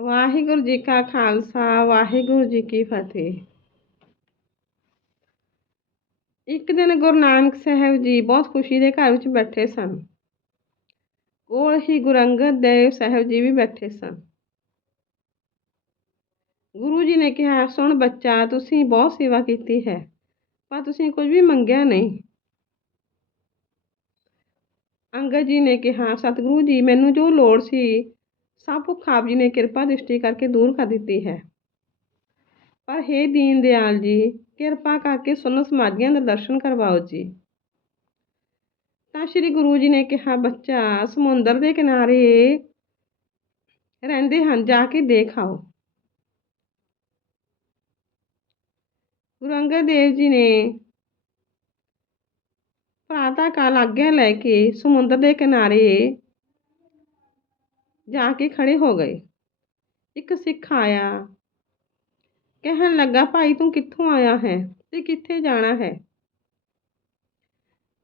ਵਾਹਿਗੁਰੂ ਜੀ ਕਾ ਖਾਲਸਾ ਵਾਹਿਗੁਰੂ ਜੀ ਕੀ ਫਤਿਹ। ਇੱਕ ਦਿਨ ਗੁਰੂ ਨਾਨਕ ਸਾਹਿਬ ਜੀ ਬਹੁਤ ਖੁਸ਼ੀ ਦੇ ਘਰ ਵਿੱਚ ਬੈਠੇ ਸਨ। ਕੋਲ ਹੀ ਗੁਰੂ ਅੰਗਦ ਦੇਵ ਸਾਹਿਬ ਜੀ ਵੀ ਬੈਠੇ ਸਨ। ਗੁਰੂ ਜੀ ਨੇ ਕਿਹਾ, ਸੁਣ ਬੱਚਾ, ਤੁਸੀਂ ਬਹੁਤ ਸੇਵਾ ਕੀਤੀ ਹੈ, ਪਰ ਤੁਸੀਂ ਕੁਝ ਵੀ ਮੰਗਿਆ ਨਹੀਂ। ਅੰਗਦ ਜੀ ਨੇ ਕਿਹਾ, ਸਤਿਗੁਰੂ ਜੀ, ਮੈਨੂੰ ਜੋ ਲੋੜ ਸੀ ਸਭ ਭੁੱਖ ਆਪ ਜੀ ਨੇ ਕਿਰਪਾ ਦ੍ਰਿਸ਼ਟੀ ਕਰਕੇ ਦੂਰ ਕਰ ਦਿੱਤੀ ਹੈ। ਪਰ ਹੇ ਦੀਨ ਦਿਆਲ ਜੀ, ਕਿਰਪਾ ਕਰਕੇ ਸੁੰਨ ਸਮਾਧੀਆਂ ਦਾ ਦਰਸ਼ਨ ਕਰਵਾਓ ਜੀ। ਤਾਂ ਸ਼੍ਰੀ ਗੁਰੂ ਜੀ ਨੇ ਕਿਹਾ, ਬੱਚਾ, ਸਮੁੰਦਰ ਦੇ ਕਿਨਾਰੇ ਰਹਿੰਦੇ ਹਨ, ਜਾ ਕੇ ਦੇਖ ਆਓ। ਗੁਰੂ ਅੰਗਦ ਦੇਵ ਜੀ ਨੇ ਪ੍ਰਾਤಃ ਕਾਲ ਆਗਿਆ ਲੈ ਕੇ ਸਮੁੰਦਰ ਦੇ ਕਿਨਾਰੇ ਜਾ ਕੇ ਖੜੇ ਹੋ ਗਏ। ਇੱਕ ਸਿੱਖ ਆਇਆ, ਕਹਿਣ ਲੱਗਾ, ਭਾਈ ਤੂੰ ਕਿੱਥੋਂ ਆਇਆ ਹੈ ਤੇ ਕਿੱਥੇ ਜਾਣਾ ਹੈ?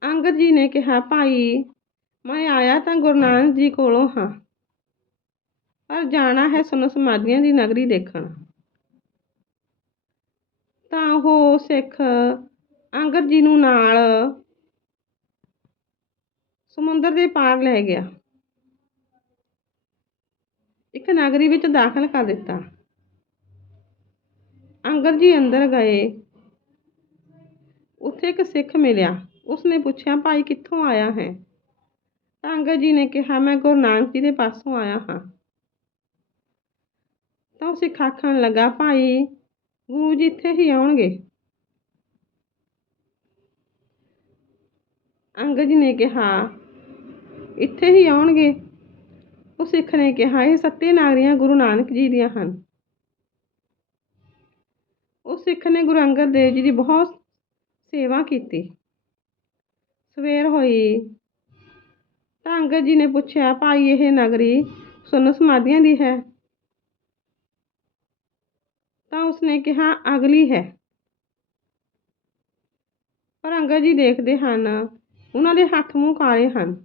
ਅੰਗਦ ਜੀ ਨੇ ਕਿਹਾ, ਭਾਈ ਮੈਂ ਆਇਆ ਤਾਂ ਗੁਰੂ ਨਾਨਕ ਜੀ ਕੋਲੋਂ ਹਾਂ, ਪਰ ਜਾਣਾ ਹੈ ਸੁੰਨ ਸਮਾਧੀਆਂ ਦੀ ਨਗਰੀ ਦੇਖਣ। ਤਾਂ ਉਹ ਸਿੱਖ ਅੰਗਦ ਜੀ ਨੂੰ ਨਾਲ ਸਮੁੰਦਰ ਦੇ ਪਾਰ ਲੈ ਗਿਆ, ਇੱਕ ਨਗਰੀ ਵਿੱਚ ਦਾਖਲ ਕਰ ਦਿੱਤਾ। ਅੰਗਦ ਜੀ ਅੰਦਰ ਗਏ, ਉੱਥੇ ਇੱਕ ਸਿੱਖ ਮਿਲਿਆ। ਉਸਨੇ ਪੁੱਛਿਆ, ਭਾਈ ਕਿੱਥੋਂ ਆਇਆ ਹੈ? ਤਾਂ ਅੰਗਦ ਜੀ ਨੇ ਕਿਹਾ, ਮੈਂ ਗੁਰੂ ਨਾਨਕ ਜੀ ਦੇ ਪਾਸੋਂ ਆਇਆ ਹਾਂ। ਤਾਂ ਉਹ ਸਿੱਖ ਆਖਣ ਲੱਗਾ, ਭਾਈ ਗੁਰੂ ਜੀ ਇੱਥੇ ਹੀ ਆਉਣਗੇ? ਅੰਗਦ ਜੀ ਨੇ ਕਿਹਾ, ਇੱਥੇ ਹੀ ਆਉਣਗੇ? ਉਹ ਸਿੱਖ ਨੇ ਕਿਹਾ, ਇਹ ਸੱਤੇ ਨਾਗਰੀਆਂ ਗੁਰੂ ਨਾਨਕ ਜੀ ਦੀਆਂ ਹਨ। ਉਸ ਸਿੱਖ ਨੇ ਗੁਰੂ ਅੰਗਦ ਦੇਵ ਜੀ ਦੀ ਬਹੁਤ ਸੇਵਾ ਕੀਤੀ। ਸਵੇਰ ਹੋਈ ਤਾਂ ਅੰਗਦ ਜੀ ਨੇ ਪੁੱਛਿਆ, ਭਾਈ ਇਹ ਨਗਰੀ ਸੁੰਨ ਸਮਾਧੀਆਂ ਦੀ ਹੈ? ਤਾਂ ਉਸਨੇ ਕਿਹਾ, ਅਗਲੀ ਹੈ। ਪਰ ਅੰਗਦ ਜੀ ਦੇਖਦੇ ਹਨ, ਉਹਨਾਂ ਦੇ ਹੱਥ ਮੂੰਹ ਕਾਲੇ ਹਨ।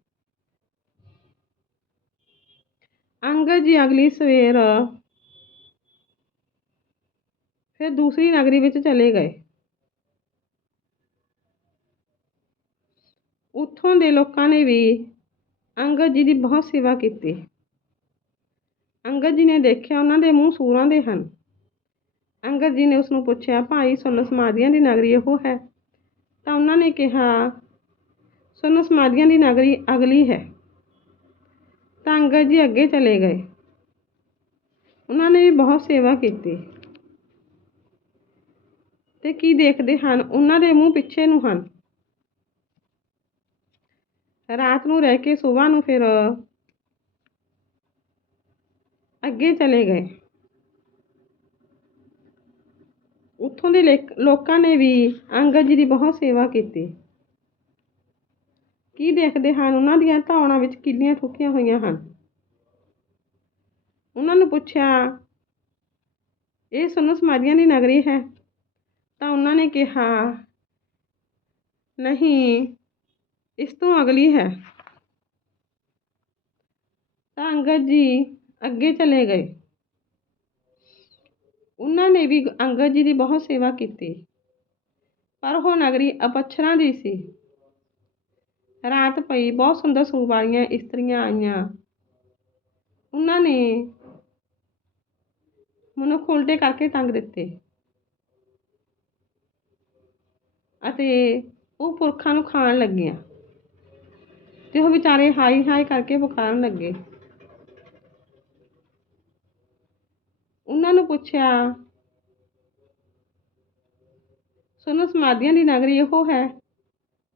ਅੰਗਦ ਜੀ ਅਗਲੀ ਸਵੇਰ ਫਿਰ ਦੂਸਰੀ ਨਗਰੀ ਵਿੱਚ ਚਲੇ ਗਏ। ਉੱਥੋਂ ਦੇ ਲੋਕਾਂ ਨੇ ਵੀ ਅੰਗਦ ਜੀ ਦੀ ਬਹੁਤ ਸੇਵਾ ਕੀਤੀ। ਅੰਗਦ ਜੀ ਨੇ ਦੇਖਿਆ ਉਹਨਾਂ ਦੇ ਮੂੰਹ ਸੂਰਾਂ ਦੇ ਹਨ। ਅੰਗਦ ਜੀ ਨੇ ਉਸਨੂੰ ਪੁੱਛਿਆ, ਭਾਈ ਸੁੰਨ ਸਮਾਧੀਆਂ ਦੀ ਨਗਰੀ ਉਹ ਹੈ? ਤਾਂ ਉਹਨਾਂ ਨੇ ਕਿਹਾ, ਸੁੰਨ ਸਮਾਧੀਆਂ ਦੀ ਨਗਰੀ ਅਗਲੀ ਹੈ। ਤਾਂ ਅੰਗਦ ਜੀ ਅੱਗੇ ਚਲੇ ਗਏ। ਉਹਨਾਂ ਨੇ ਵੀ ਬਹੁਤ ਸੇਵਾ ਕੀਤੀ। ਤੇ ਕੀ ਦੇਖਦੇ ਹਨ, ਉਹਨਾਂ ਦੇ ਮੂੰਹ ਪਿੱਛੇ ਨੂੰ ਹਨ। ਰਾਤ ਨੂੰ ਰਹਿ ਕੇ ਸੁਬਾਹ ਨੂੰ ਫਿਰ ਅੱਗੇ ਚਲੇ ਗਏ। ਉੱਥੋਂ ਦੇ ਲੋਕਾਂ ਨੇ ਵੀ ਅੰਗਦ ਜੀ ਦੀ ਬਹੁਤ ਸੇਵਾ ਕੀਤੀ। ਕੀ ਦੇਖਦੇ ਹਨ, ਉਹਨਾਂ ਦੀਆਂ ਧੌਣਾਂ ਵਿੱਚ ਕਿੱਲੀਆਂ ਠੁਕੀਆਂ ਹੋਈਆਂ ਹਨ। ਉਹਨਾਂ ਨੂੰ ਪੁੱਛਿਆ, ਇਹ ਸੁੰਨ ਸਮਾਧੀਆਂ ਦੀ ਨਗਰੀ ਹੈ? ਤਾਂ ਉਹਨਾਂ ਨੇ ਕਿਹਾ, ਨਹੀਂ, ਇਸ ਤੋਂ ਅਗਲੀ ਹੈ। ਤਾਂ ਅੰਗਦ ਜੀ ਅੱਗੇ ਚਲੇ ਗਏ। ਉਹਨਾਂ ਨੇ ਵੀ ਅੰਗਦ ਜੀ ਦੀ ਬਹੁਤ ਸੇਵਾ ਕੀਤੀ, ਪਰ ਉਹ ਨਗਰੀ ਅਪੱਛਰਾਂ ਦੀ ਸੀ। ਰਾਤ ਪਈ, ਬਹੁਤ ਸੁੰਦਰ ਸੂਟ ਵਾਲੀਆਂ ਇਸਤਰੀਆਂ ਆਈਆਂ। ਉਹਨਾਂ ਨੇ ਮਨੁੱਖ ਉਲਟੇ ਕਰਕੇ ਟੰਗ ਦਿੱਤੇ ਅਤੇ ਉਹ ਪੁਰਖਾਂ ਨੂੰ ਖਾਣ ਲੱਗੀਆਂ ਤੇ ਉਹ ਵਿਚਾਰੇ ਹਾਈ ਹਾਈ ਕਰਕੇ ਪੁਕਾਰਨ ਲੱਗੇ। ਉਹਨਾਂ ਨੂੰ ਪੁੱਛਿਆ, ਸੁੰਨ ਸਮਾਧੀਆਂ ਦੀ ਨਗਰੀ ਉਹ ਹੈ?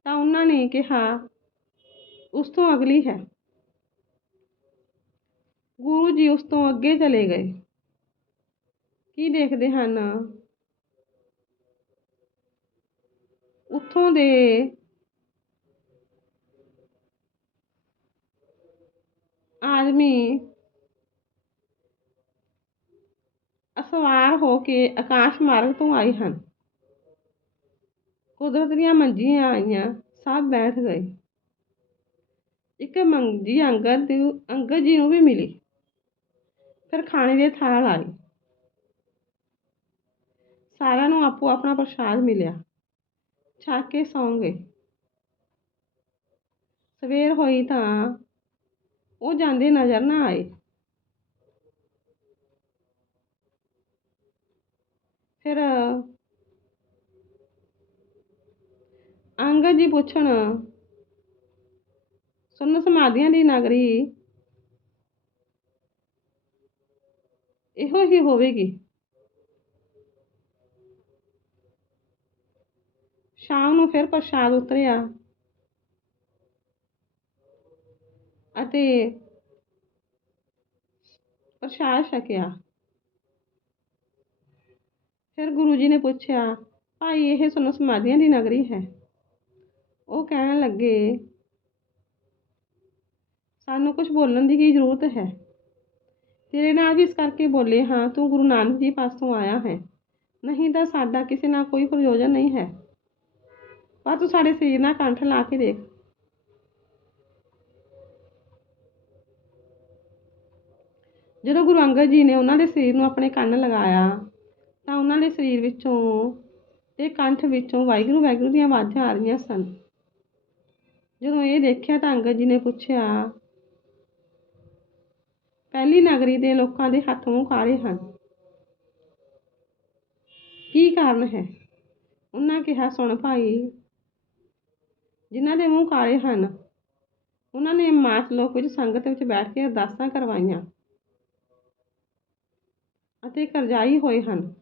ਤਾਂ ਉਹਨਾਂ ਨੇ ਕਿਹਾ, ਉਸ ਤੋਂ ਅਗਲੀ ਹੈ। ਗੁਰੂ ਜੀ ਉਸ ਤੋਂ ਅੱਗੇ ਚਲੇ ਗਏ। ਕੀ ਦੇਖਦੇ ਹਨ, ਉੱਥੋਂ ਦੇ ਆਦਮੀ ਅਸਵਾਰ ਹੋ ਕੇ ਆਕਾਸ਼ ਮਾਰਗ ਤੋਂ ਆਏ ਹਨ। ਕੁਦਰਤ ਦੀਆਂ ਮੰਜੀਆਂ ਆਈਆਂ, ਸਭ ਬੈਠ ਗਏ। ਇੱਕ ਮੰਜੀ ਅੰਗਦ ਜੀ ਨੂੰ ਵੀ ਮਿਲੀ। ਫਿਰ ਖਾਣੇ ਦੇ ਥਾਲ ਆਏ। ਸਾਰਿਆਂ ਨੂੰ ਆਪੋ ਆਪਣਾ ਪ੍ਰਸ਼ਾਦ ਮਿਲਿਆ। ਛਕ ਕੇ ਸੌਂ ਗਏ। ਸਵੇਰ ਹੋਈ ਤਾਂ ਉਹ ਜਾਂਦੇ ਨਜ਼ਰ ਨਾ ਆਏ। ਫਿਰ ਅੰਗਦ ਜੀ ਪੁੱਛਣ, ਸੁੰਨ ਸਮਾਧੀਆਂ ਦੀ ਨਗਰੀ ਇਹੋ ਹੀ ਹੋਵੇਗੀ। ਸ਼ਾਮ ਨੂੰ ਫਿਰ ਪ੍ਰਸ਼ਾਦ ਉਤਰਿਆ ਅਤੇ ਪ੍ਰਸ਼ਾਦ ਛਕਿਆ। ਫਿਰ ਗੁਰੂ ਜੀ ਨੇ ਪੁੱਛਿਆ, ਭਾਈ ਇਹ ਸੁੰਨ ਸਮਾਧੀਆਂ ਦੀ ਨਗਰੀ ਹੈ? ਉਹ ਕਹਿਣ ਲੱਗੇ, ਸਾਨੂੰ ਕੁਝ ਬੋਲਣ ਦੀ ਕੀ ਜ਼ਰੂਰਤ ਹੈ? ਤੇਰੇ ਨਾਲ ਵੀ ਇਸ ਕਰਕੇ ਬੋਲੇ ਹਾਂ, ਤੂੰ ਗੁਰੂ ਨਾਨਕ ਜੀ ਪਾਸੋਂ ਆਇਆ ਹੈ, ਨਹੀਂ ਤਾਂ ਸਾਡਾ ਕਿਸੇ ਨਾਲ ਕੋਈ ਪ੍ਰਯੋਜਨ ਨਹੀਂ ਹੈ। ਪਰ ਤੂੰ ਸਾਡੇ ਸਰੀਰ ਨਾਲ ਕੰਠ ਲਾ ਕੇ ਦੇਖ। ਜਦੋਂ ਗੁਰੂ ਅੰਗਦ ਜੀ ਨੇ ਉਹਨਾਂ ਦੇ ਸਰੀਰ ਨੂੰ ਆਪਣੇ ਕੰਨ ਲਗਾਇਆ ਤਾਂ ਉਹਨਾਂ ਦੇ ਸਰੀਰ ਵਿੱਚੋਂ ਤੇ ਕੰਠ ਵਿੱਚੋਂ ਵਾਹਿਗੁਰੂ ਵਾਹਿਗੁਰੂ ਦੀਆਂ ਆਵਾਜ਼ਾਂ ਆ ਰਹੀਆਂ ਸਨ। ਜਦੋਂ ਇਹ ਦੇਖਿਆ ਤਾਂ ਅੰਗਦ ਜੀ ਨੇ ਪੁੱਛਿਆ, ਪਹਿਲੀ ਨਗਰੀ ਦੇ ਲੋਕਾਂ ਦੇ ਹੱਥ ਮੂੰਹ ਕਾਲੇ ਹਨ, ਕੀ ਕਾਰਨ ਹੈ? ਉਹਨਾਂ ਕਿਹਾ, ਸੁਣ ਭਾਈ, ਜਿਨ੍ਹਾਂ ਦੇ ਮੂੰਹ ਕਾਲੇ ਹਨ ਉਹਨਾਂ ਨੇ ਮਾਤ ਲੋਕ ਵਿੱਚ ਸੰਗਤ ਵਿੱਚ ਬੈਠ ਕੇ ਅਰਦਾਸਾਂ ਕਰਵਾਈਆਂ ਅਤੇ ਕਰਜ਼ਾਈ ਹੋਏ ਹਨ,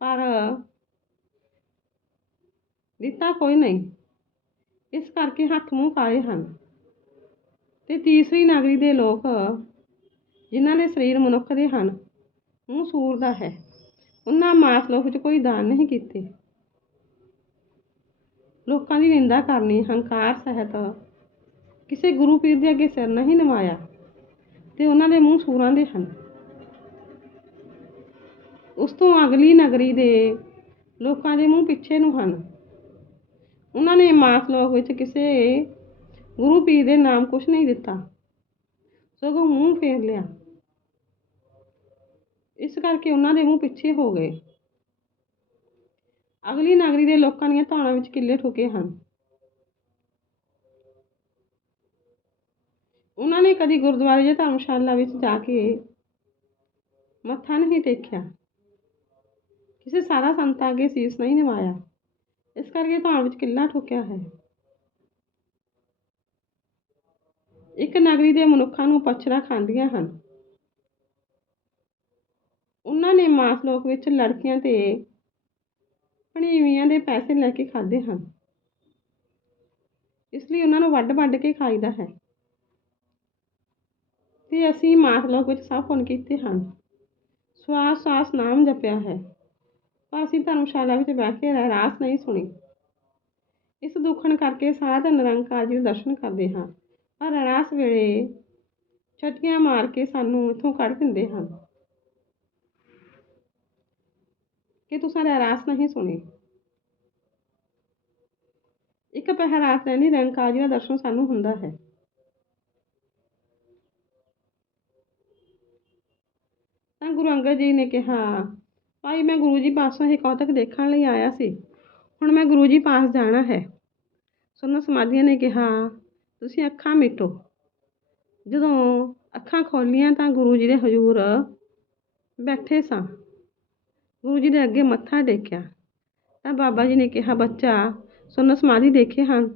ਪਰ ਦਿੱਤਾ ਕੋਈ ਨਹੀਂ, ਇਸ ਕਰਕੇ ਹੱਥ ਮੂੰਹ ਕਾਲੇ ਹਨ। ਤੇ ਤੀਸਰੀ ਨਗਰੀ ਦੇ ਲੋਕ, ਜਿਨ੍ਹਾਂ ਦੇ ਸਰੀਰ ਮਨੁੱਖ ਦੇ ਹਨ, ਮੂੰਹ ਸੂਰ ਦਾ ਹੈ, ਉਹਨਾਂ ਮਾਤ ਲੋਕ ਵਿੱਚ ਕੋਈ ਦਾਨ ਨਹੀਂ ਕੀਤੇ। ਲੋਕਾਂ ਦੀ ਨਿੰਦਾ ਕਰਨੀ, ਹੰਕਾਰ ਸਹਿਤ ਕਿਸੇ ਗੁਰੂ ਪੀਰ ਦੇ ਅੱਗੇ ਸਿਰ ਨਹੀਂ ਨਿਵਾਇਆ, ਤੇ ਉਹਨਾਂ ਦੇ ਮੂੰਹ ਸੂਰਾਂ ਦੇ ਹਨ। ਉਸ ਤੋਂ ਅਗਲੀ ਨਗਰੀ ਦੇ ਲੋਕਾਂ ਦੇ ਮੂੰਹ ਪਿੱਛੇ ਨੂੰ ਹਨ, ਉਹਨਾਂ ਨੇ ਮਾਤ ਲੋਕ ਵਿੱਚ ਕਿਸੇ ਗੁਰੂ ਪੀਰ ਦੇ ਨਾਮ ਕੁਛ ਨਹੀਂ ਦਿੱਤਾ, ਸਗੋਂ ਮੂੰਹ ਫੇਰ ਲਿਆ, ਇਸ ਕਰਕੇ ਉਹਨਾਂ ਦੇ ਮੂੰਹ ਪਿੱਛੇ ਹੋ ਗਏ। ਅਗਲੀ ਨਗਰੀ ਦੇ ਲੋਕਾਂ ਦੀਆਂ ਧੌਣਾਂ ਵਿੱਚ ਕਿੱਲੇ ਠੁਕੇ ਹਨ, ਉਹਨਾਂ ਨੇ ਕਦੀ ਗੁਰਦੁਆਰੇ ਜਾਂ ਧਰਮਸ਼ਾਲਾ ਵਿੱਚ ਜਾ ਕੇ ਮੱਥਾ ਨਹੀਂ ਟੇਕਿਆ, ਕਿਸੇ ਸਾਰਾ ਸੰਤਾਂ ਅੱਗੇ ਸੀਸ ਨਹੀਂ ਨਿਵਾਇਆ, ਇਸ ਕਰਕੇ ਧੌਣ ਵਿੱਚ ਕਿੱਲਾ ਠੁਕਿਆ ਹੈ। ਇੱਕ ਨਗਰੀ ਦੇ ਮਨੁੱਖਾਂ ਨੂੰ ਪਛੜਾ ਖਾਂਦੀਆਂ ਹਨ, ਉਹਨਾਂ ਨੇ ਮਾਸ ਲੋਕ ਵਿੱਚ ਲੜਕੀਆਂ ਤੇ ਭਣੀਵੀਆਂ ਦੇ ਪੈਸੇ ਲੈ ਕੇ ਖਾਧੇ ਹਨ, ਇਸ ਲਈ ਉਹਨਾਂ ਨੂੰ ਵੱਢ ਵੱਢ ਕੇ ਖਾਈਦਾ ਹੈ। ਤੇ ਅਸੀਂ ਮਾਸ ਲੋਕ ਵਿੱਚ ਸਭ ਪੁੰਨ ਕੀਤੇ ਹਨ, ਸਵਾਸ ਸਵਾਸ ਨਾਮ ਜਪਿਆ ਹੈ, ਪਰ ਅਸੀਂ ਧਰਮਸ਼ਾਲਾ ਵਿੱਚ ਬੈਠ ਕੇ ਰਹਿਰਾਸ ਨਹੀਂ ਸੁਣੀ। ਇਸ ਦੁੱਖਣ ਕਰਕੇ ਸਾਰਾ ਦਿਨ ਨਿਰੰਕਾਰ ਜੀ ਦੇ ਦਰਸ਼ਨ ਕਰਦੇ ਹਾਂ, ਪਰ ਰਹਿਰਾਸ ਵੇਲੇ ਛਟੀਆਂ ਮਾਰ ਕੇ ਸਾਨੂੰ ਇੱਥੋਂ ਕੱਢ ਦਿੰਦੇ ਹਨ ਕਿ ਤੁਸੀਂ ਰਹਿਰਾਸ ਨਹੀਂ ਸੁਣੀ। ਇੱਕ ਪਹਿਰਾਸ ਰਹਿੰਦੀ ਨਿਰੰਕਾਰ ਜੀ ਦਾ ਦਰਸ਼ਨ ਸਾਨੂੰ ਹੁੰਦਾ ਹੈ। ਤਾਂ ਗੁਰੂ ਅੰਗਦ ਜੀ ਨੇ ਕਿਹਾ, ਭਾਈ ਮੈਂ ਗੁਰੂ ਜੀ ਪਾਸੋਂ ਇਹ ਕੌਤਕ ਦੇਖਣ ਲਈ ਆਇਆ ਸੀ, ਹੁਣ ਮੈਂ ਗੁਰੂ ਜੀ ਪਾਸ ਜਾਣਾ ਹੈ। ਸੁੰਨ ਸਮਾਧੀਆਂ ਨੇ ਕਿਹਾ, ਤੁਸੀਂ ਅੱਖਾਂ ਮੀਟੋ। ਜਦੋਂ ਅੱਖਾਂ ਖੋਲ੍ਹੀਆਂ ਤਾਂ ਗੁਰੂ ਜੀ ਦੇ ਹਜ਼ੂਰ ਬੈਠੇ ਸਾਂ। ਗੁਰੂ ਜੀ ਦੇ ਅੱਗੇ ਮੱਥਾ ਟੇਕਿਆ ਤਾਂ ਬਾਬਾ ਜੀ ਨੇ ਕਿਹਾ, ਬੱਚਾ ਸੁੰਨ ਸਮਾਧੀ ਦੇਖੇ ਹਨ?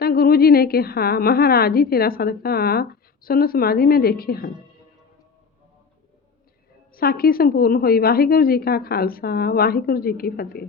ਤਾਂ ਗੁਰੂ ਜੀ ਨੇ ਕਿਹਾ, ਮਹਾਰਾਜ ਜੀ ਤੇਰਾ ਸਦਕਾ ਸੁੰਨ ਸਮਾਧੀ ਮੈਂ ਦੇਖੇ ਹਨ। ਸਾਖੀ ਸੰਪੂਰਨ ਹੋਈ। ਵਾਹਿਗੁਰੂ ਜੀ ਕਾ ਖਾਲਸਾ, ਵਾਹਿਗੁਰੂ ਜੀ ਕੀ ਫਤਿਹ।